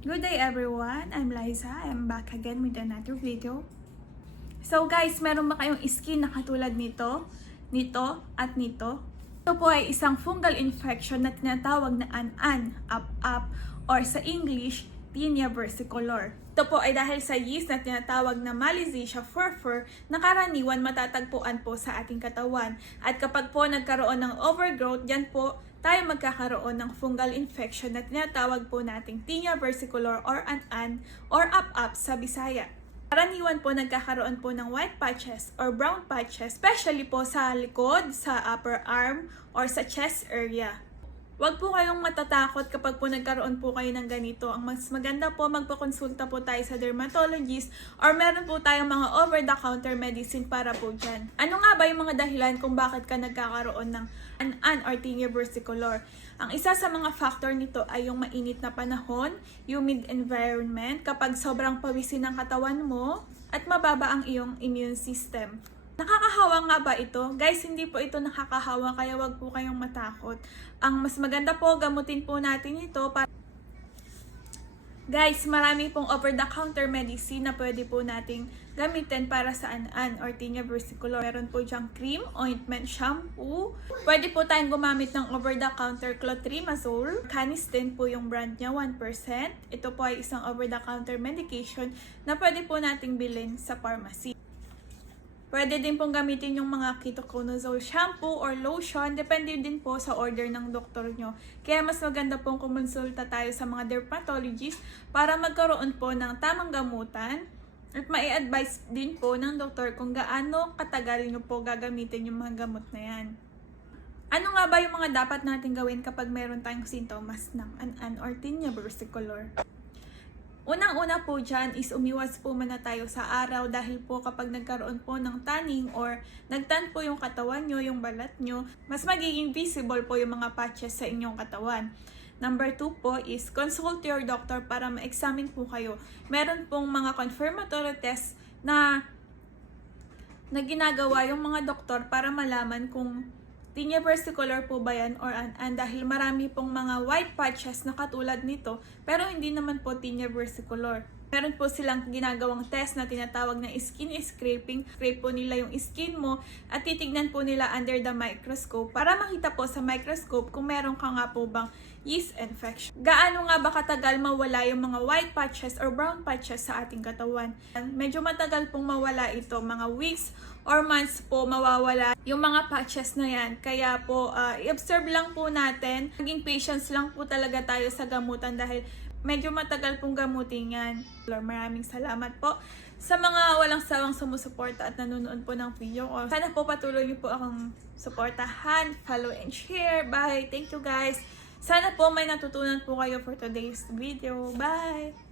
Good day everyone, I'm Liza. I'm back again with another video. So guys, meron ba kayong skin na katulad nito, nito, at nito? Ito po ay isang fungal infection na tinatawag na an-an, up-up, or sa English, tinea versicolor. Ito po ay dahil sa yeast na tinatawag na Malassezia furfur na karaniwan matatagpuan po sa ating katawan. At kapag po nagkaroon ng overgrowth, yan po tayo magkakaroon ng fungal infection na tinatawag po nating tinea versicolor or an-an or up-up sa Bisaya. Karaniwan po nagkakaroon po ng white patches or brown patches, especially po sa likod, sa upper arm, or sa chest area. Huwag po kayong matatakot kapag po nagkaroon po kayo ng ganito. Ang mas maganda po magpakonsulta po tayo sa dermatologist or meron po tayong mga over-the-counter medicine para po dyan. Ano nga ba yung mga dahilan kung bakit ka nagkakaroon ng an-an or tinea? Ang isa sa mga factor nito ay yung mainit na panahon, humid environment, kapag sobrang pawisin ng katawan mo, at mababa ang iyong immune system. Nakakahawa nga ba ito? Guys, hindi po ito nakakahawa kaya wag po kayong matakot. Ang mas maganda po, gamutin po natin ito para Guys, marami pong over-the-counter medicine na pwede po nating gamitin para sa an-an or tinea versicolor. Meron po diyang cream, ointment, shampoo. Pwede po tayong gumamit ng over-the-counter clotrimazole. Canistin po yung brand niya, 1%. Ito po ay isang over-the-counter medication na pwede po nating bilhin sa pharmacy. Pwede din pong gamitin yung mga ketoconazole shampoo or lotion. Depende din po sa order ng doktor nyo. Kaya mas maganda pong kumonsulta tayo sa mga dermatologist para magkaroon po ng tamang gamutan. At mai-advise din po ng doktor kung gaano katagal nyo po gagamitin yung mga gamot na yan. Ano nga ba yung mga dapat natin gawin kapag meron tayong sintomas ng an-an or tinea versicolor? Unang-una po dyan is umiwas po muna tayo sa araw dahil po kapag nagkaroon po ng tanning or nagtan po yung katawan nyo, yung balat nyo, mas magiging visible po yung mga patches sa inyong katawan. Number two po is consult your doctor para ma-examine po kayo. Meron pong mga confirmatory test na na ginagawa yung mga doktor para malaman kung tinea versicolor po ba yan or an-an dahil marami pong mga white patches na katulad nito pero hindi naman po tinea versicolor. Meron po silang ginagawang test na tinatawag na skin scraping. Scrape po nila yung skin mo at titignan po nila under the microscope para makita po sa microscope kung meron ka nga po bang yeast infection. Gaano nga ba katagal mawala yung mga white patches or brown patches sa ating katawan? Medyo matagal pong mawala ito, mga weeks or months po mawawala yung mga patches na yan. Kaya po, uh, i-observe lang po natin. Maging patience lang po talaga tayo sa gamutan dahil medyo matagal pong gamutin yan. Lord, maraming salamat po sa mga walang sawang sumusuporta at nanonood po ng video ko. Sana po patuloy niyo po akong suportahan, follow and share. Bye! Thank you guys! Sana po may natutunan po kayo for today's video. Bye!